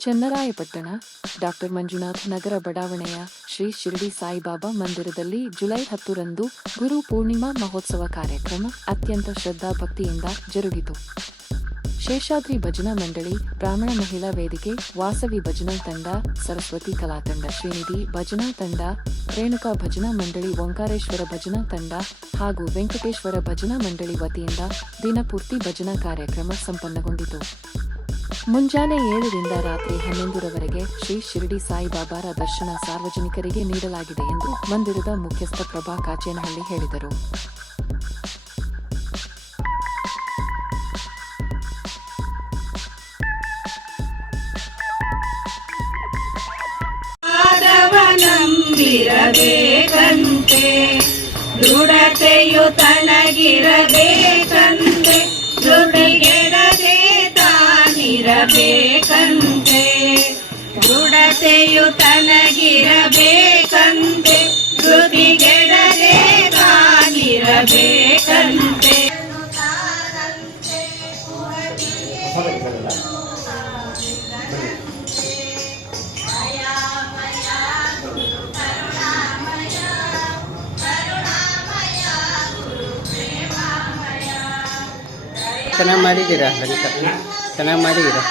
Channarayapatna doctor Manjunath ನಗರ ಬಡಾವಣೆಯ ಶ್ರೀ ಶಿರಡಿ ಸಾಯಿಬಾಬಾ ಮಂದಿರದಲ್ಲಿ July ಹತ್ತರಂದು ಗುರು ಪೂರ್ಣಿಮಾ ಮಹೋತ್ಸವ ಕಾರ್ಯಕ್ರಮ ಅತ್ಯಂತ ಶ್ರದ್ಧಾ ಭಕ್ತಿಯಿಂದ ಜರುಗಿತು. ಶೇಷಾದ್ರಿ ಭಜನಾ ಮಂಡಳಿ, ಬ್ರಾಹ್ಮಣ ಮಹಿಳಾ ವೇದಿಕೆ, ವಾಸವಿ ಭಜನಾ ತಂಡ, ಸರಸ್ವತಿ ಕಲಾ ತಂಡ, ಶ್ರೀನಿಧಿ ಭಜನಾ ತಂಡ, ರೇಣುಕಾ ಭಜನಾ ಮಂಡಳಿ, ಓಂಕಾರೇಶ್ವರ ಭಜನಾ ತಂಡ ಹಾಗೂ ವೆಂಕಟೇಶ್ವರ ಭಜನಾ ಮಂಡಳಿ ವತಿಯಿಂದ ದಿನಪೂರ್ತಿ ಭಜನಾ ಕಾರ್ಯಕ್ರಮ ಸಂಪನ್ನಗೊಂಡಿತು. ಮುಂಜಾನೆ ಏಳರಿಂದ ರಾತ್ರಿ ಹನ್ನೊಂದರವರೆಗೆ ಶ್ರೀ ಶಿರಡಿ ಸಾಯಿಬಾಬಾರ ದರ್ಶನ ಸಾರ್ವಜನಿಕರಿಗೆ ನೀಡಲಾಗಿದೆ ಎಂದು ಮಂದಿರದ ಮುಖ್ಯಸ್ಥ ಪ್ರಭಾ ಕಾಚೇನಹಳ್ಳಿ ಹೇಳಿದರು. ದೃಢತೆಯು ತನಗಿರಬೇಕಂತೆ. ತಾನಿರಬೇಕಂತೆ ದೃಢತೆಯು ತನಗಿರಬೇಕಂತೆ. ಧೃತಿಗೆಡದೆ ತಾನಿರಬೇಕಂತೆ ಚೆನ್ನಾಗಿ ಮಾಡಿದ್ದೀರಾ ಲಲಿತ? ಚೆನ್ನಾಗಿ ಮಾಡಿದ್ದೀರಾ